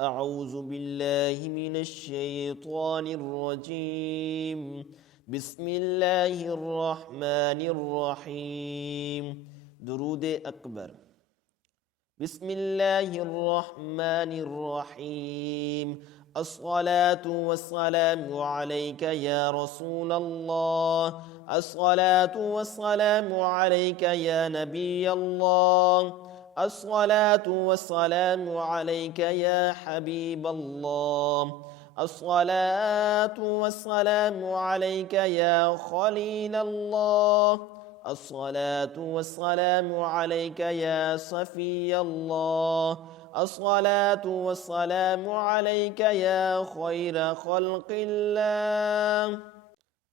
أعوذ بالله من الشيطان الرجيم. بسم الله الرحمن الرحيم. درود أكبر. بسم الله الرحمن الرحيم. الصلاة والسلام عليك يا رسول الله. الصلاة والسلام عليك يا نبي الله. الصلاة والسلام عليك يا حبيب الله. الصلاة والسلام عليك يا خليل الله. الصلاة والسلام عليك يا صفي الله. الصلاة والسلام عليك يا خير خلق الله.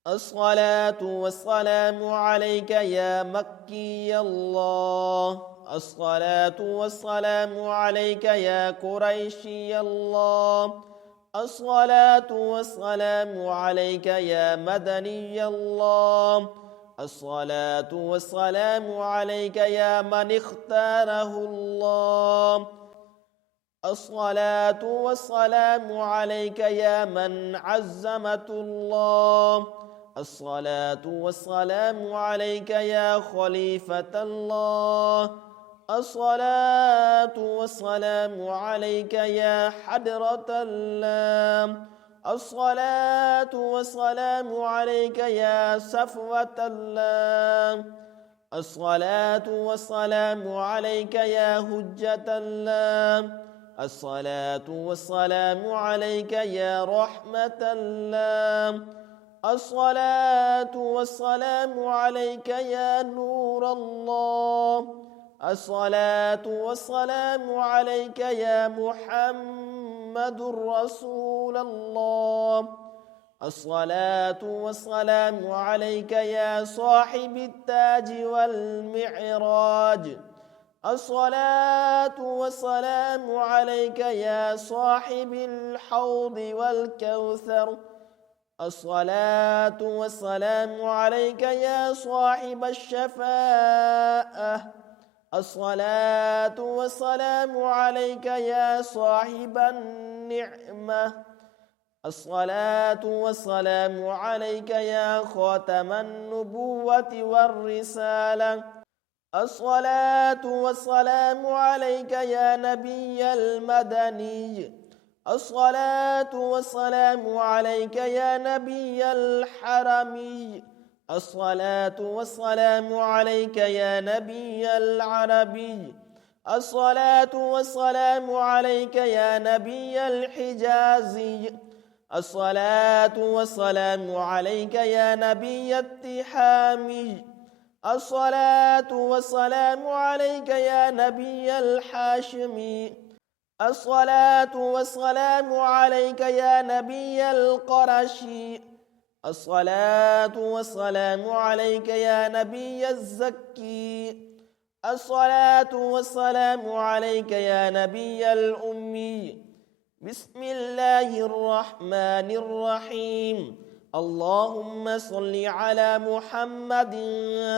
الصلاة والسلام عليك يا مكي الله. الصلاة والسلام عليك يا قريشي الله. الصلاة والسلام عليك يا مدني الله. الصلاة والسلام عليك يا من اختاره الله. الصلاة والسلام عليك يا من عزمته الله. الصلاة والسلام عليك يا خليفة الله. الصلاة والسلام عليك يا حضرة الله. الصلاة والسلام عليك يا صفوة الله. الصلاة والسلام عليك يا حجة الله. الصلاة والسلام عليك يا رحمة الله. الصلاة والسلام عليك يا نور الله. الصلاة والسلام عليك يا محمد رسول الله. الصلاة والسلام عليك يا صاحب التاج والمعراج. الصلاة والسلام عليك يا صاحب الحوض والكوثر. الصلاة والسلام عليك يا صاحب الشفاعة. الصلاة والسلام عليك يا صاحب النعمة. الصلاة والسلام عليك يا خاتم النبوة والرسالة. الصلاة والسلام عليك يا نبي المدني. الصلاة والسلام عليك يا نبي الحرمي. الصلاة والسلام عليك يا نبي العربي. الصلاة والسلام عليك يا نبي الحجازي. الصلاة والسلام عليك يا نبي التحامي. الصلاة والسلام عليك يا نبي الحاشمي. الصلاة والسلام عليك يا نبي القرشي. الصلاة والسلام عليك يا نبي الزكي. الصلاة والسلام عليك يا نبي الأمي. بسم الله الرحمن الرحيم. اللهم صل على محمد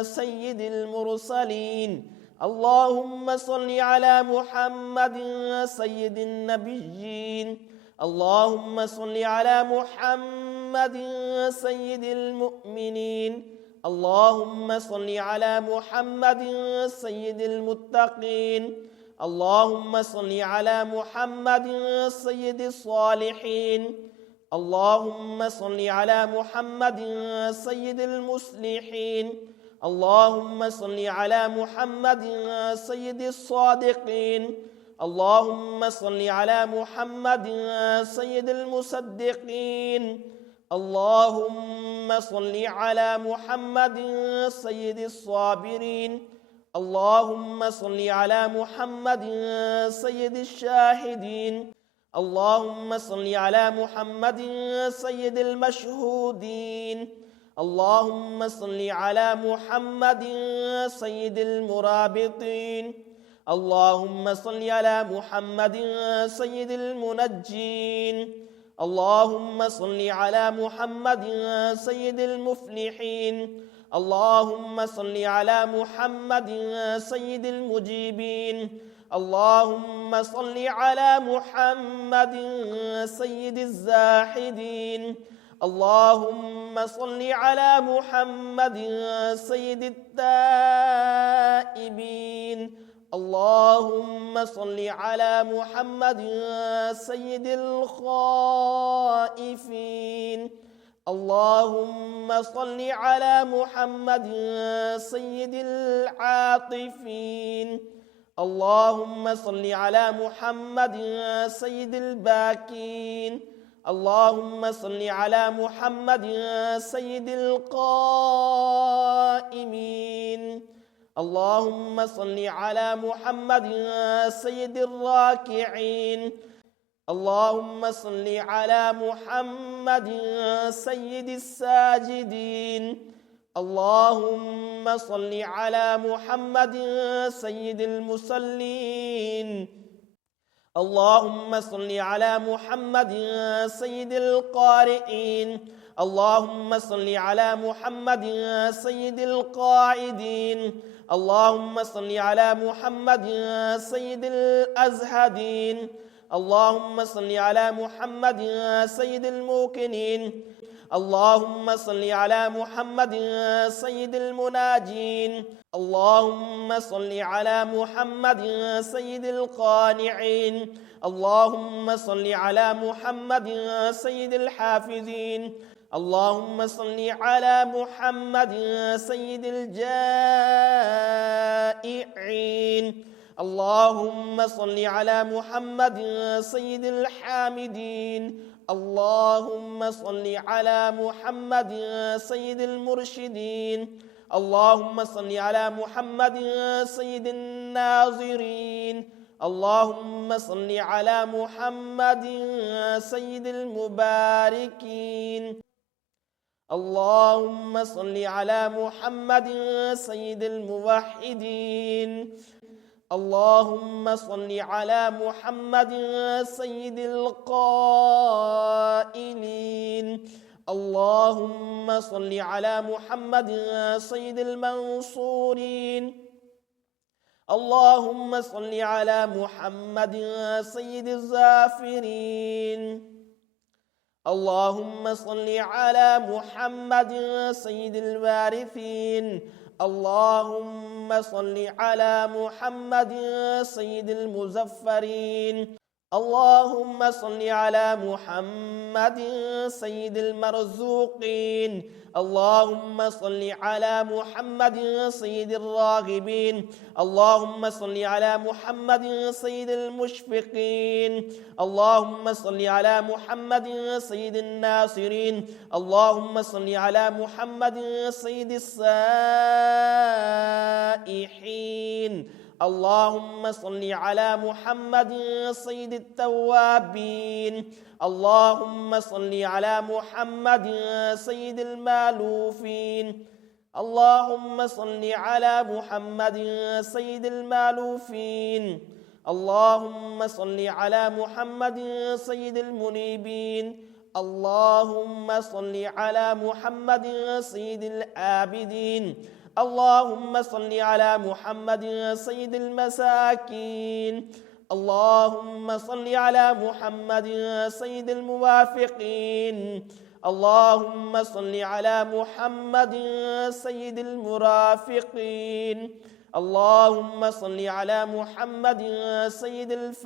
سيد المرسلين. اللهم صل على محمد سيد النبيين. اللهم صل على محمد سيد المؤمنين. اللهم صل على محمد سيد المتقين. اللهم صل على محمد سيد الصالحين. اللهم صل على محمد سيد المصلحين. اللهم صل على محمد سيد الصادقين. اللهم صل على محمد سيد المصدقين. اللهم صل على محمد سيد الصابرين. اللهم صل على محمد سيد الشاهدين. اللهم صل على محمد سيد المشهودين. اللهم صل على محمد سيد المرابطين. اللهم صل على محمد سيد المنجين. اللهم صل على محمد سيد المفلحين. اللهم صل على محمد سيد المجيبين. اللهم صل على محمد سيد الزاحدين. اللهم صل على محمد سيد التائبين. اللهم صل على محمد سيد الخائفين. اللهم صل على محمد سيد العاطفين. اللهم صل على محمد سيد الباكين. اللهم صل على محمد سيد القائمين. اللهم صل على محمد سيد الراكعين. اللهم صل على محمد سيد الساجدين. اللهم صل على محمد سيد المصلين. اللهم صل على محمد سيد القارئين. اللهم صل على محمد سيد القاعدين. اللهم صل على محمد سيد الأزهدين. اللهم صل على محمد سيد الموقنين. اللهم صل على محمد سيد المناجين. اللهم صل على محمد سيد القانعين. اللهم صل على محمد سيد الحافظين. اللهم صل على محمد سيد الجائعين. اللهم صل على محمد سيد الحامدين. اللهم صل على محمد سيد المرشدين. اللهم صل على محمد سيد الناظرين. اللهم صل على محمد سيد المباركين. اللهم صل على محمد سيد الموحدين. اللهم صل على محمد سيد القائلين. اللهم صل على محمد سيد المنصورين. اللهم صل على محمد سيد الزافرين. اللهم صل على محمد سيد الوارثين. اللهم صل على محمد سيد المزفرين. اللهم صل على محمد سيد المرزوقين. اللهم صل على محمد سيد الراغبين. اللهم صل على محمد سيد المشفقين. اللهم صل على محمد سيد الناصرين. اللهم صل على محمد سيد السائحين. اللهم صل على محمد سيد التوابين. اللهم صل على محمد سيد المالوفين. اللهم صل على محمد سيد المالوفين. اللهم صل على محمد سيد المنيبين. اللهم صل على محمد سيد العابدين. اللهم صل على محمد سيد المساكين. اللهم صل على محمد سيد الموافقين. اللهم صل على محمد سيد المرافقين. اللهم صل على محمد سيد الفائزين.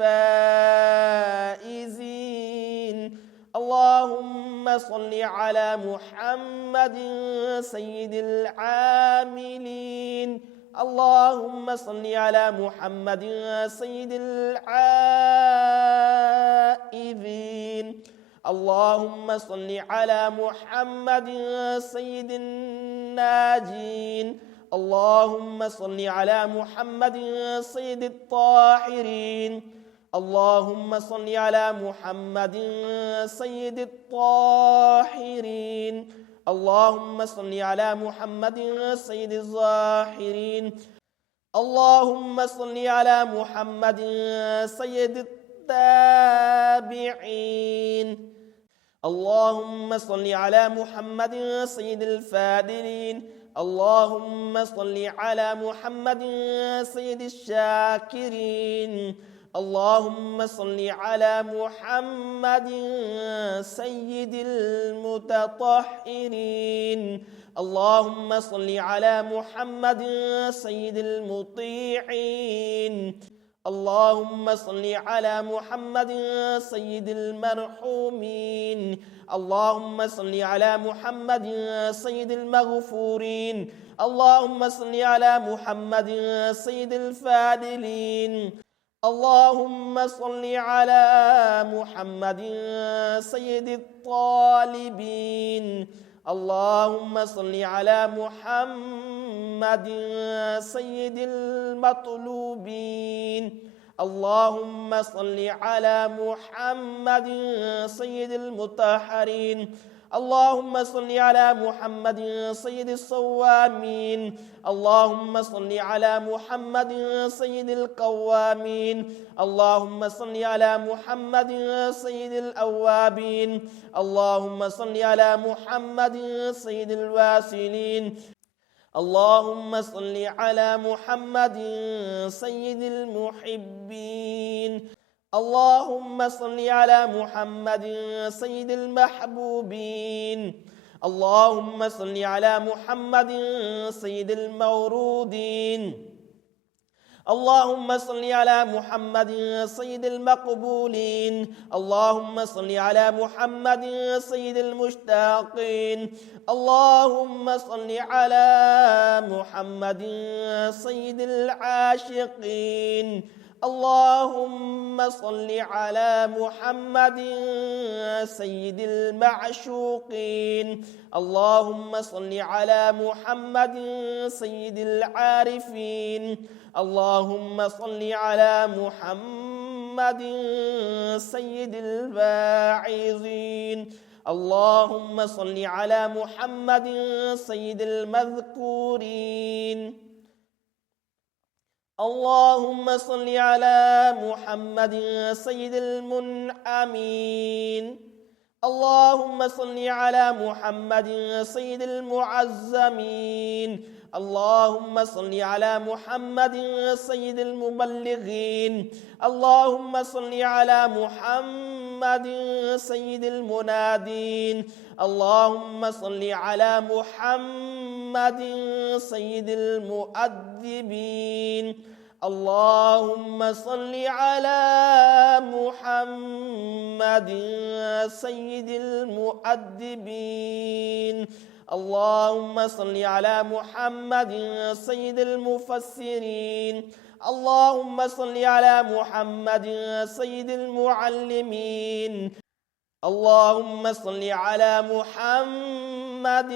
اللهم صل على محمد سيد العاملين. اللهم صل على محمد سيد العائذين. اللهم صل على محمد سيد الناجين. اللهم صل على محمد سيد الطاهرين. اللهم صل على محمد سيد الطاهرين. اللهم صل على محمد سيد الظاهرين. اللهم صل على محمد سيد التابعين. اللهم صل على محمد سيد الفاضلين. اللهم صل على محمد سيد الشاكرين. اللهم صل على محمد سيد المتطهرين. اللهم صل على محمد سيد المطيعين. اللهم صل على محمد سيد المرحومين. اللهم صل على محمد سيد المغفورين. اللهم صل على محمد سيد الفاضلين. اللهم صل على محمد سيد الطالبين. اللهم صل على محمد سيد المطلوبين. اللهم صل على محمد سيد المطهرين. اللهم صل على محمد سيد الصوامين. اللهم صل على محمد سيد القوامين. اللهم صل على محمد سيد الأوابين. اللهم صل على محمد سيد الواسلين. اللهم صل على محمد سيد المحبين. اللهم صل على محمد سيد المحبوبين. اللهم صل على محمد سيد المورودين. اللهم صل على محمد سيد المقبولين. اللهم صل على محمد سيد المشتاقين. اللهم صل على محمد سيد العاشقين. اللهم صل على محمد سيد المعشوقين. اللهم صل على محمد سيد العارفين. اللهم صل على محمد سيد الواعظين. اللهم صل على محمد سيد المذكورين. اللهم صل على محمد سيد المنعمين. اللهم صل على محمد سيد المعزمين. اللهم صل على محمد سيد المبلغين. اللهم صل على محمد سيد المنادين. اللهم صل على محمد سيد المؤدبين. اللهم صل على محمد سيد المؤدبين. اللهم صل على محمد سيد المفسرين. اللهم صل على محمد سيد المعلمين. اللهم صل على محمد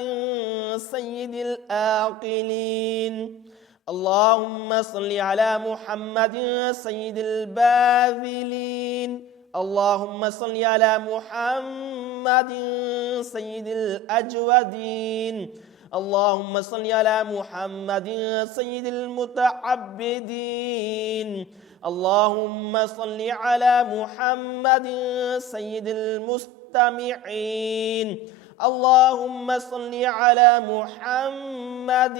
سيد الآقلين. اللهم صل على محمد سيد الباذلين. اللهم صل على محمد سيد الأجودين. اللهم صل على محمد سيد المتعبدين. اللهم صل على محمد سيد المستمعين. اللهم صل على محمد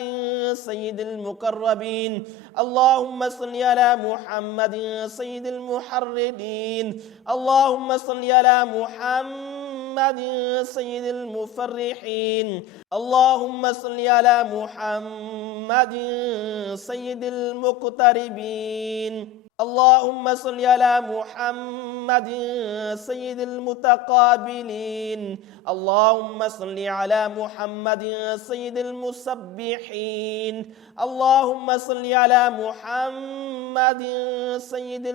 سيد المقربين. اللهم صل على محمد سيد المحررين. اللهم صل على محمد سيد المفرحين. اللهم صل على محمد سيد المقتربين. اللهم صل على محمد سيد المتقابلين. اللهم صل على محمد سيد المسبحين. اللهم صل على محمد سيد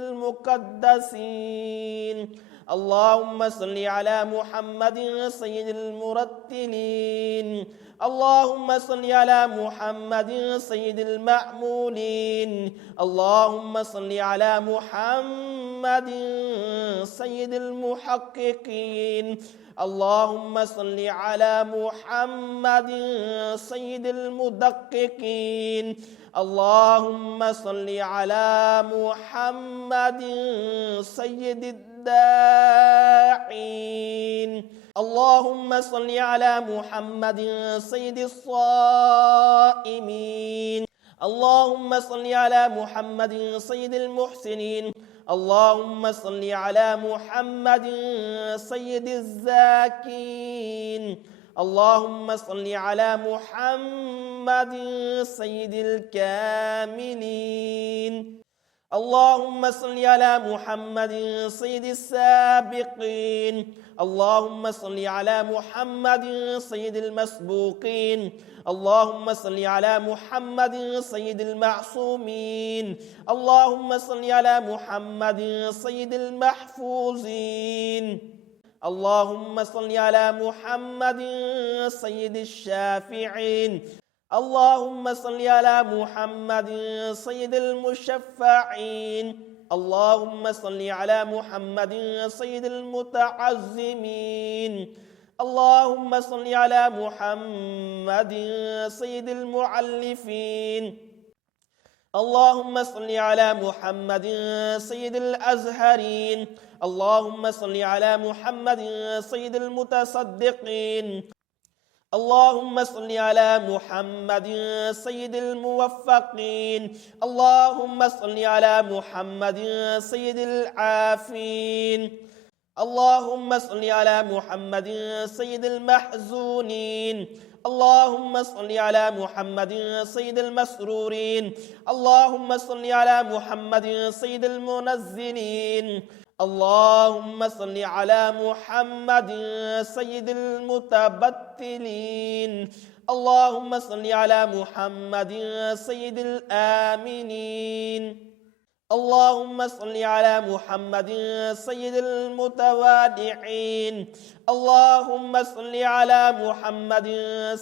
المقدسين. اللهم صل على محمد سيد المرتلين. اللهم صل على محمد سيد المأمولين. اللهم صل على محمد سيد المحققين. اللهم صل على محمد سيد المدققين. اللهم صل على محمد سيد الداعين. اللهم صل على محمد سيد الصائمين. اللهم صل على محمد سيد المحسنين. اللهم صل على محمد سيد الزاكين. اللهم صل على محمد سيد الكاملين. اللهم صل على محمد سيد السابقين. اللهم صل على محمد سيد المسبوقين. اللهم صل على محمد سيد المعصومين. اللهم صل على محمد سيد المحفوظين. اللهم صل على محمد سيد الشافعين. اللهم صل على محمد سيد المشفعين. اللهم صل على محمد سيد المتعزمين. اللهم صل على محمد سيد المعلفين. اللهم صل على محمد سيد الأزهرين. اللهم صل على محمد سيد المتصدقين. اللهم صل على محمد سيد الموفقين. اللهم صل على محمد سيد العافين. اللهم صل على محمد سيد المحزونين. اللهم صل على محمد سيد المسرورين. اللهم صل على محمد سيد المنزلين. اللهم صل على محمد سيد المتبتلين. اللهم صل على محمد سيد الآمنين. اللهم صل على محمد سيد المتواضعين. اللهم صل على محمد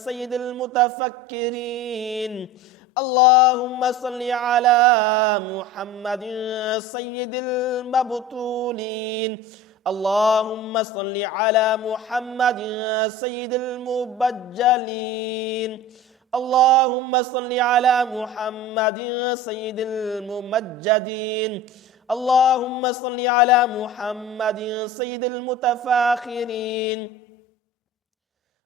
سيد المتفكرين. اللهم صل على محمد سيد المبتولين. اللهم صل على محمد سيد المبجلين. اللهم صل على محمد سيد الممجدين. اللهم صل على محمد سيد المتفاخرين.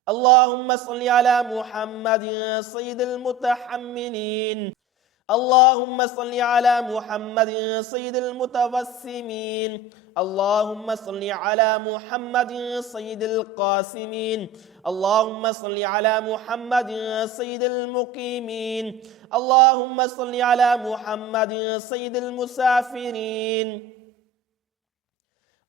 اللهم صل على محمد سيد المتحملين. اللهم صل على محمد سيد المتوسمين. اللهم صل على محمد سيد القاسمين. اللهم صل على محمد سيد المقيمين. اللهم صل على محمد سيد المسافرين.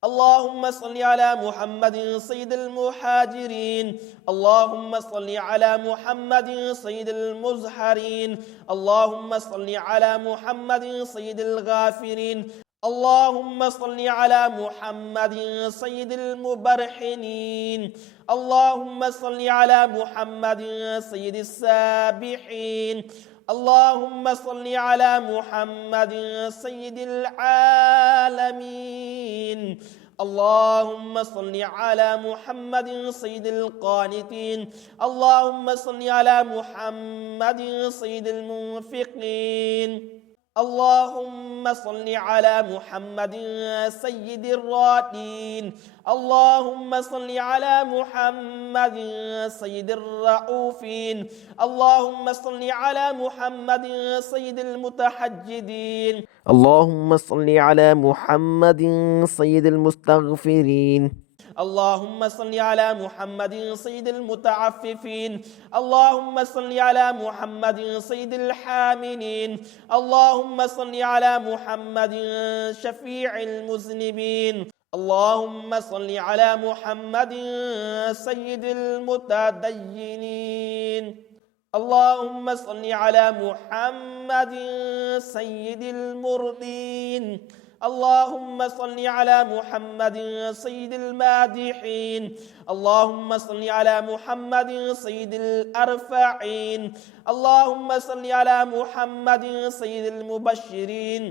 اللهم صل على محمد سيد المهاجرين. اللهم صل على محمد سيد المزهرين. اللهم صل على محمد سيد الغافرين. اللهم صل على محمد سيد المبرحنين. اللهم صل على محمد سيد السابحين. اللهم صل على محمد سيد العالمين. اللهم صل على محمد سيد القانتين. اللهم صل على محمد سيد المنفقين. اللهم صل على محمد سيد الرادين. اللهم صل على محمد سيد الرؤوفين. اللهم صل على محمد سيد المتحجدين. اللهم صل على محمد سيد المستغفرين. اللهم صل على محمد سيد المتعففين. اللهم صل على محمد سيد الحاملين. اللهم صل على محمد شفيع المذنبين. اللهم صل على محمد سيد المتدينين. اللهم صل على محمد سيد المرضين. اللهم صل على محمد سيد المادحين. اللهم صل على محمد سيد الأرفعين. اللهم صل على محمد سيد المبشرين.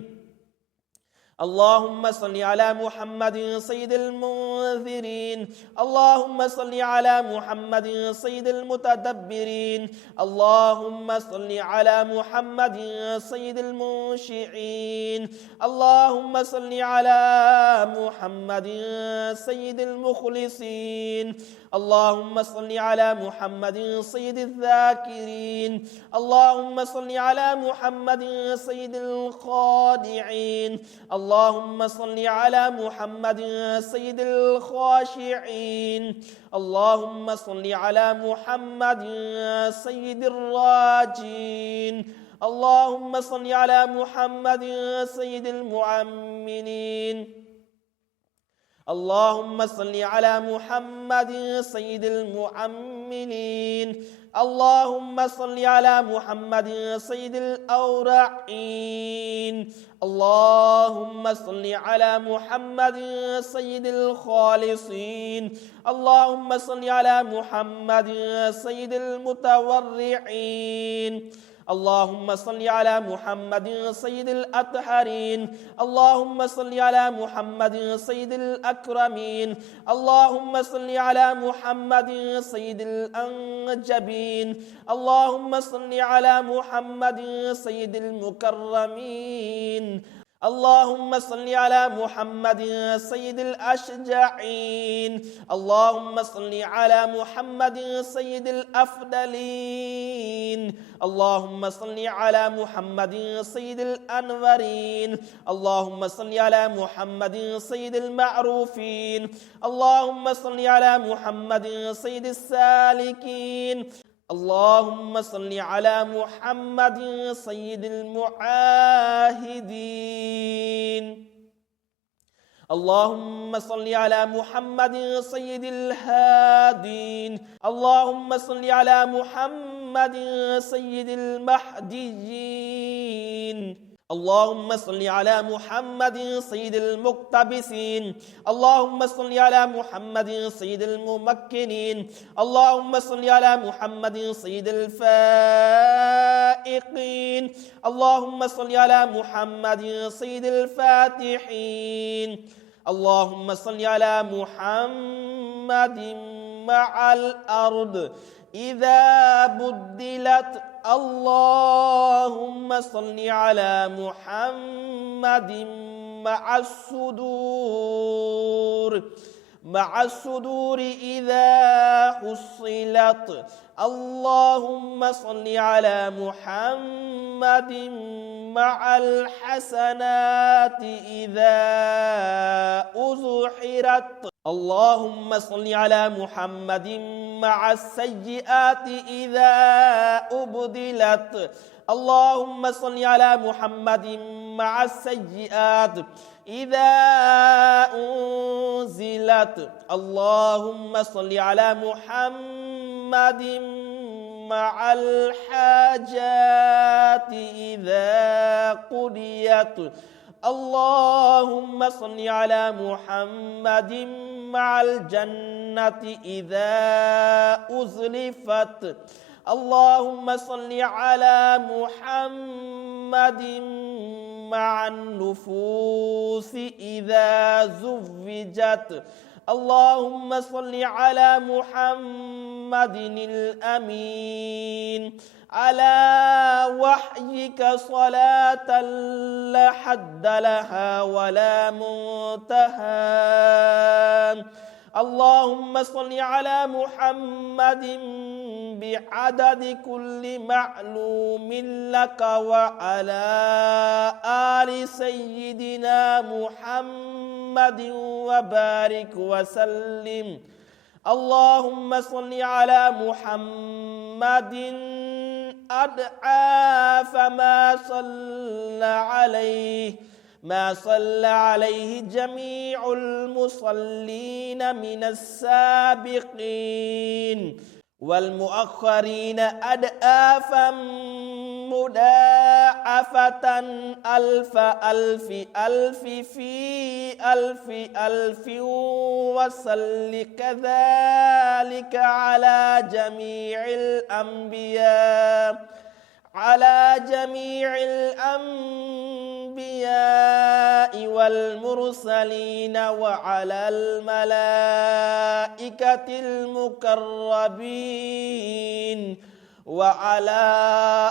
اللهم صل على محمد سيد المنذرين. اللهم صل على محمد سيد المتدبرين. اللهم صل على محمد سيد المنشئين. اللهم صل على محمد سيد المخلصين. اللهم صل على محمد سيد الذاكرين. اللهم صل على محمد سيد الخادعين. اللهم صل على محمد سيد الخاشعين. اللهم صل على محمد سيد الراجين. اللهم صل على محمد سيد المؤمنين. اللهم صل على محمد سيد المؤمنين. اللهم صل على محمد سيد الأورعين. اللهم صل على محمد سيد الخالصين. اللهم صل على محمد سيد المتورعين. اللهم صل على محمد سيد الأطهرين. اللهم صل على محمد سيد الأكرمين. اللهم صل على محمد سيد الأنجبين. اللهم صل على محمد سيد المكرمين. اللهم صل على محمد سيد الأشجعين. اللهم صل على محمد سيد الأفضلين. اللهم صل على محمد سيد الأنورين. اللهم صل على محمد سيد المعروفين. اللهم صل على محمد سيد السالكين. اللهم صل على محمد سيد المعاهدين. اللهم صل على محمد سيد الهادين. اللهم صل على محمد سيد المهديين. اللهم صل على محمد سيد المقتبسين. اللهم صل على محمد سيد الممكنين. اللهم صل على محمد سيد الفائقين. اللهم صل على محمد سيد الفاتحين. اللهم صل على محمد مع الأرض إذا بدلت. اللهم صل على محمد مع الصدور إذا حصلت. اللهم صل على محمد مع الحسنات إذا أزحرت. اللهم صل على محمد مع السيئات إذا أبدلت. اللهم صل على محمد مع السيئات إذا أنزلت. اللهم صل على محمد مع الحاجات إذا قضيت. اللهم صل على محمد مع الجنة إذا أزلفت. اللهم صل على محمد مع النفوس إذا زوجت. اللهم صل على محمد الأمين على وحيك صلاة لا حد لها ولا منتهى. اللهم صل على محمد بعدد كل معلوم لك وعلى آل سيدنا محمد وبارك وسلم. اللهم صل على محمد أضعاف ما صلى عليه جميع المصلين من السابقين والمؤخرين أضعافا مضاعفة ألف ألف ألف في ألف ألف وصل كذلك على جميع الأنبياء الأنبياء والمرسلين وعلى الملائكة المقربين وعلى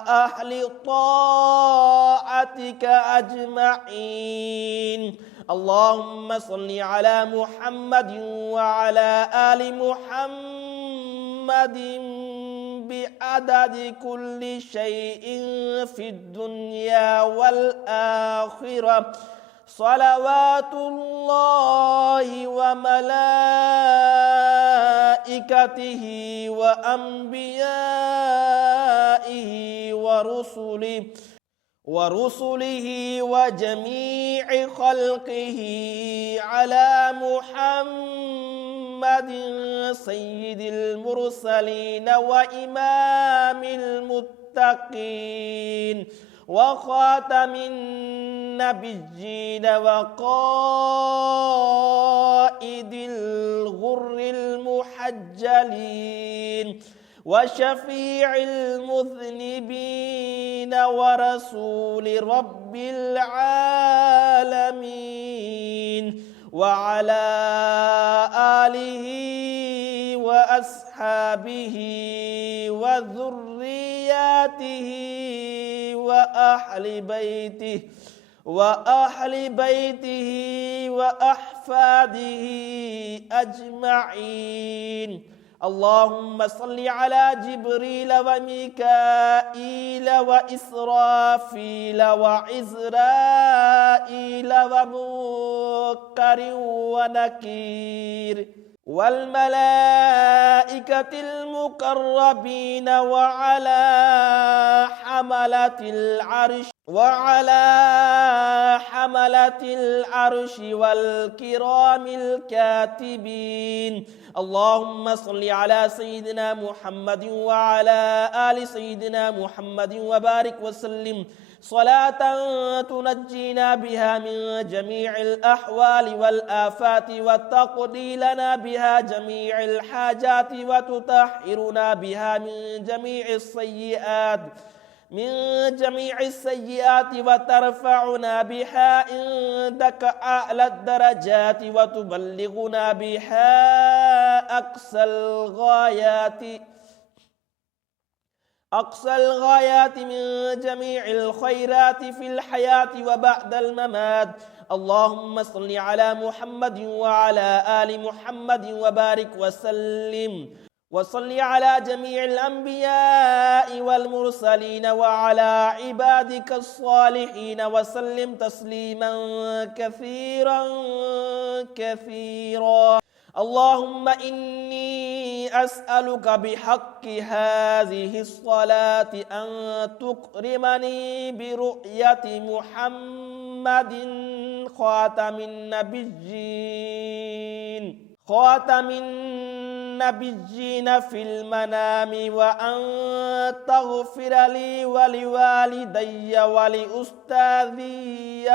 أهل طاعتك أجمعين. اللهم صل على محمد وعلى آل محمد بعدد كل شيء في الدنيا والآخرة، صلوات الله وملائكته وأنبيائه ورسله وجميع خلقه على محمد سيد المرسلين وإمام المتقين وخاتم النبيين وقائد الغر المحجلين وشفيع المذنبين ورسول رب العالمين وعلى آله وأصحابه وذرياته وأهل بيته وأحفاده أجمعين. اللهم صل على جبريل وميكائيل وإسرافيل وعزرائيل ومنكر ونكير والملائكة المقربين وعلى حملة العرش والكرام الكاتبين. اللهم صل على سيدنا محمد وعلى آل سيدنا محمد وبارك وسلم صلاة تنجينا بها من جميع الأحوال والآفات وتقضي لنا بها جميع الحاجات وتطهرنا بها من جميع السيئات وترفعنا بها عندك أعلى الدرجات وتبلغنا بها أقصى الغايات من جميع الخيرات في الحياة وبعد الممات. اللهم صل على محمد وعلى آل محمد وبارك وسلم وصل على جميع الأنبياء والمرسلين وعلى عبادك الصالحين وسلم تسليما كثيرا. اللهم إني أسألك بحق هذه الصلاة أن تكرمني برؤية محمد خاتم النبيين في المنام، وأن تغفر لي ولوالدي ولأستاذي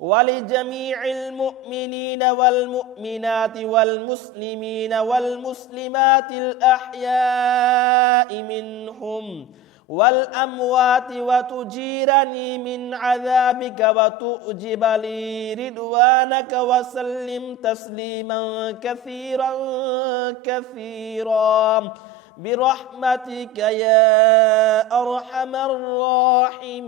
ولجميع المؤمنين والمؤمنات والمسلمين والمسلمات الأحياء منهم والأموات، وتجيرني من عذابك وتؤجب لي رضوانك، وسلم تسليما كثيرا برحمتك يا أرحم الراحمين.